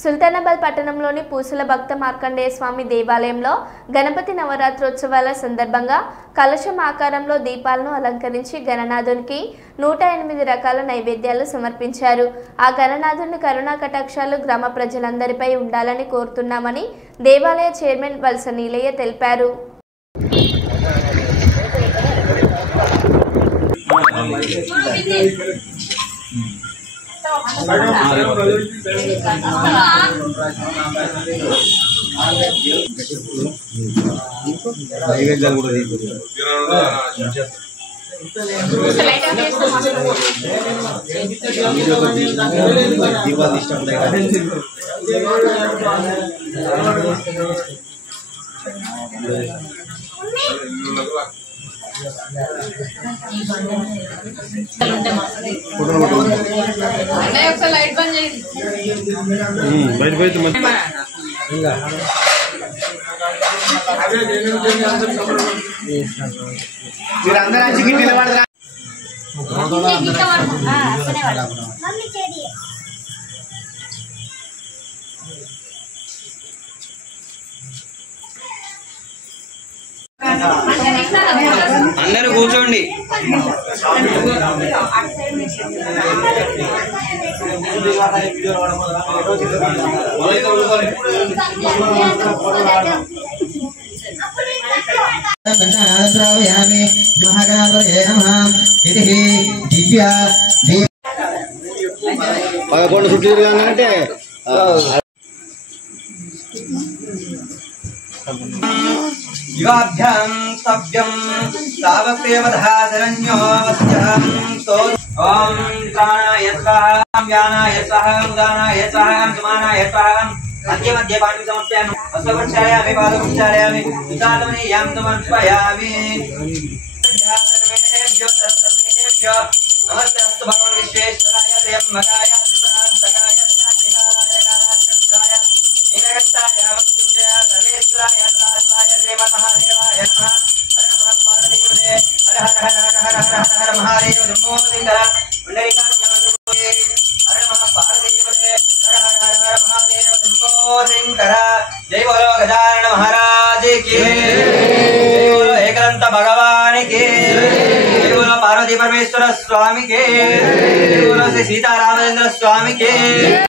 సుల్తానాబాద్ పట్టణంలోని పూసల భక్త మార్కండేయ స్వామి దేవాలయంలో గణపతి నవరాత్రోత్సవాల సందర్భంగా కలశం ఆకారంలో దీపాలను అలంకరించి గణనాథునికి 108 రకాల నైవేద్యాలు సమర్పించారు. ఆ గణనాథుని కరుణా కటాక్షాలు గ్రామ ప్రజలందరిపై ఉండాలని కోరుతున్నామని దేవాలయ చైర్మన్ వలస నీలయ్య తెలిపారు. लाइट बंद అందరూ కూర్చోండి. పదకొండు చుట్టూ తిరగాలంటే యుగాభ్యాం తవ్యం తావదేవధారణ్యోస్యం తో ఓం ప్రాణాయ స్వాహా వ్యానాయ స్వాహా ఉదానాయ స్వాహా సమానాయ స్వాహా మధ్య మధ్య పాణి సమర్పయామి హస్తవృక్షాయామి పాదవృక్షాయామి ఉదానమనీయాం సమర్పయామి నమస్తేస్తు భగవాన్ విశ్వేశ్వరాయ త్ర్యంబకాయ త్రిపురాంతకాయ త్రికాలాయ కాలాగ్రస్తాయ నీలకంఠాయ మృత్యుంజయ సర్వేశ్వరాయ సదాశివాయ శ్రీ మహాదేవాయ నమః. హర నమః పార్వతీపదే హర హర హర హర హర హర హర మహాదేవ శంభో శంకర పుండరీకాక్ష హర నమః పార్వతీపదే హర హర హర హర మహాదేవ శంభో శంకర. జై బోలో గజానన మహారాజ్ కి జై బోలో ఏకదంత భగవాన్ కి జై బోలో పార్వతీ పరమేశ్వర స్వామి కి జై బోలో శ్రీ సీతారామచంద్ర స్వామి కి.